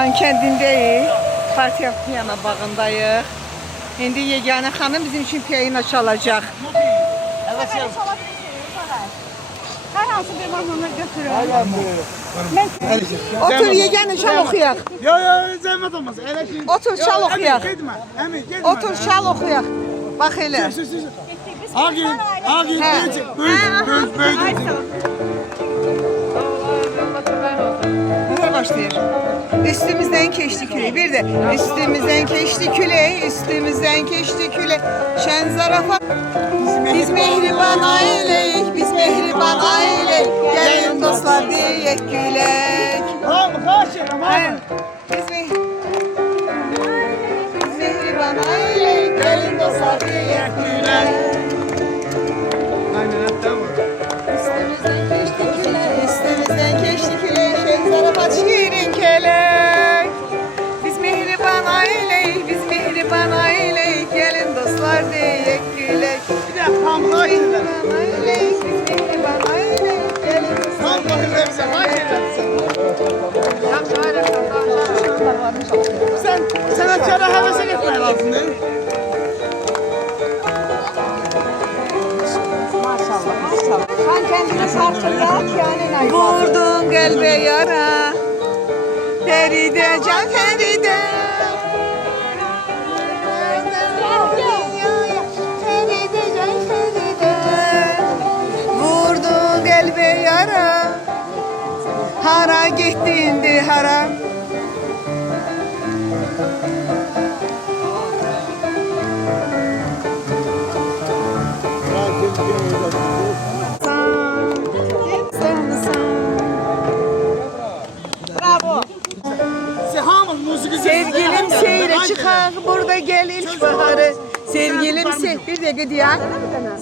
Han kəndindəyik. Partiya piyano bağındayıq. İndi Yeganə xanım bizim üçün piyano çalacaq. Hər hansı bir mahnını götürün. Otur Yeganə, çal oxuyaq. Yo, zəhmət olmaz. Elə ki. Otur, çal oxuyaq. Getmə, əmi, getmə. Otur, çal oxuyaq. Bax elə. Ağin, böyük. Nələr başlayır? Üstümüzden keçdi külək. Bir de üstümüzden keçdi külək, üstümüzden keçdi külək. Şən zarafat. Biz mehriban aileyik, biz mehriban aileyik. Gelin dostlar deyək gülək. Tamam, kaçırım abi. Biz mehriban aileyik, gelin dostlar deyək gülək. Aynen, tamam. Üstümüzden keçdi külək, şən zarafat şirin kelek. Biz mehriban aileyik, biz mehriban aileyik. Gelin dostlar deyək gülək. Bir de tam kaçırım. Mehriban aileyik, biz mehriban aileyik. Gelin dostlar Tam kaçırım bize, kaçırım. Sen açara hevese gitmeye lazım değil mi? Sen kendine parçalar yani. Vurdun kalbe yara, Feride can Feride. Feride can Feride. Vurdun kalbe yara, hara gittin hara. Bravo. Sehamın müziği Sevgilim seyre çıkar burada gel ilk baharı. Sevgilim bir dakika diye.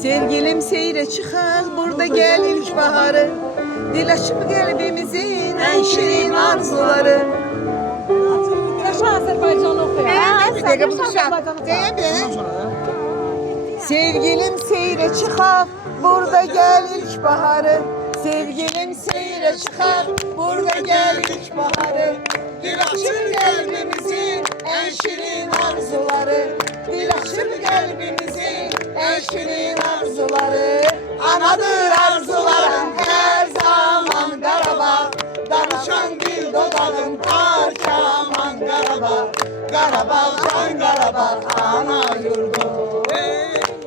Sevgilim seyre çıkar burada gel ilk baharı. Dil açıp kalbimizin en şirin arzuları. Yaşa Azerbaycan okuyor. Bir dakika bu Sevgilim seyre çıkar burada gel ilk baharı. Sevgilim seyre çıkar burada gel ilk baharı. Dil açır kalbimizin en şirin arzuları. Dil açır kalbimizin en şirin arzuları. Anadır arzularım her zaman Qarabağ. Danışan dil dodağım parçaman Qarabağ. Qarabağ can Qarabağ ana yurdum.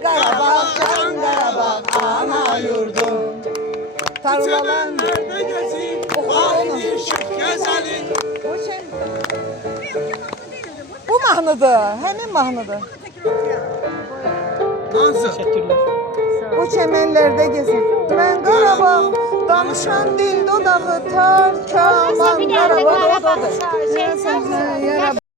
Qarabağ can Qarabağ ana yurdum. Tarlalan nerede gezeyim? Vahidi şık gezelim. Bu mahnıdır, hemen mahnıdır. Nasıl? Teşekkürler. Bu çemenlerde gezin. Ben Qarabağ, danışan dil dodağı tar, kaman Qarabağ dodağı.